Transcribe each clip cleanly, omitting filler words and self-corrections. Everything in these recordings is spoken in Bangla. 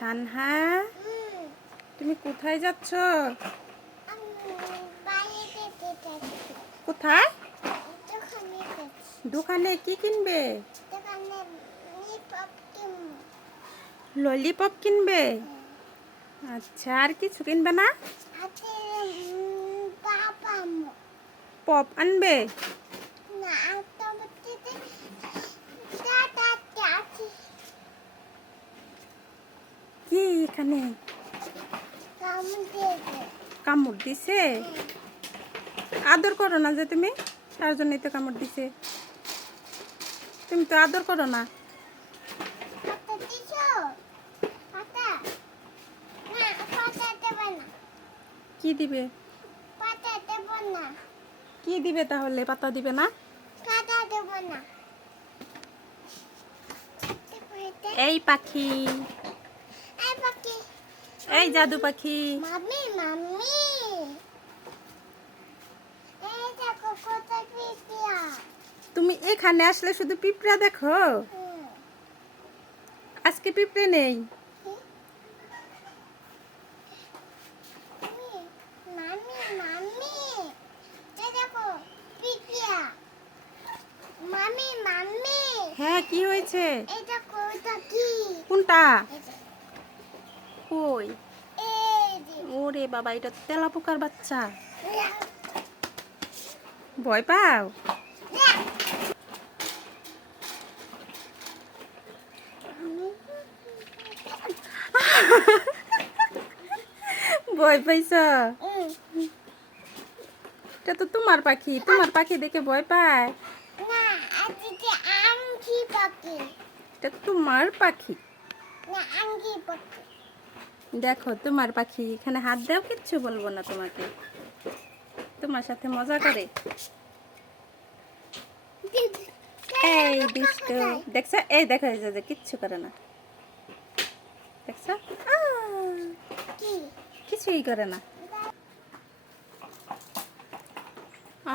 সানহা, তুমি কোথায় যাচ্ছ? কোথায়? দোকানে কি কিনবে? ললিপপ কিনবে? আচ্ছা, আর কিছু কিনবে না? পপ আনবে? কি এখানে কামড় দিছে? আদর করো না যে তুমি, তার জন্যই তো কামড় দিছে। তুমি তো আদর করো না। কি দিবে? কি দিবে তাহলে? পাতা দিবে না? এই পাখি, এই জাদু পাখি, তুমি এখানে আসলে শুধু পিঁপড়া দেখো? আজকে পিঁপড়ে নেই? হ্যাঁ, কি হয়েছে? কোনটা? কই? ওরে বাবা, এটা তেলাপোকার বাচ্চা। ভয় পাও? ভয় পাইছ? এটা তো তোমার পাখি, তোমার পাখি দেখে ভয় পায়? এটা তোমার পাখি। দেখো তোমার পাখি, এখানে হাত দাও, কিচ্ছু বলবো না তোমাকে। তোমার সাথে মজা করে। এই দুষ্টু, দেখছো? এই দেখো, এই যে কিচ্ছু করে না, দেখছো? কিছুই করে না।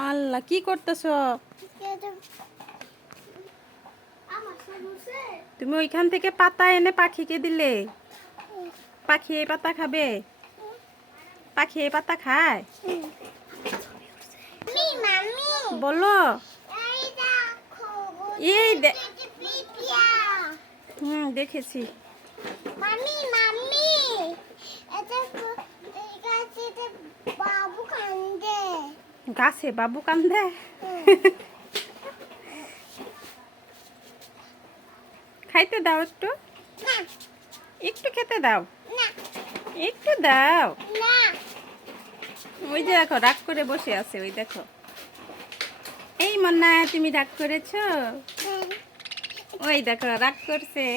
আল্লাহ, কি করতেছো? তুমি ওইখান থেকে পাতা এনে পাখিকে দিলে? পাখি এই পাতা খাবে? পাখি এই পাতা খায়? বলো। এই দেখেছি। গাছে বাবু কান্দে? খাইতে দাও একটু, একটু খেতে দাও, একটু দাও। ওই যে দেখো, রাগ করে বসে আছে, ওই দেখো। এই মন্না, তুমি রাগ করেছো? ওই দেখো, রাগ করছে।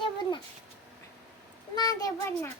দেব না, দেব না।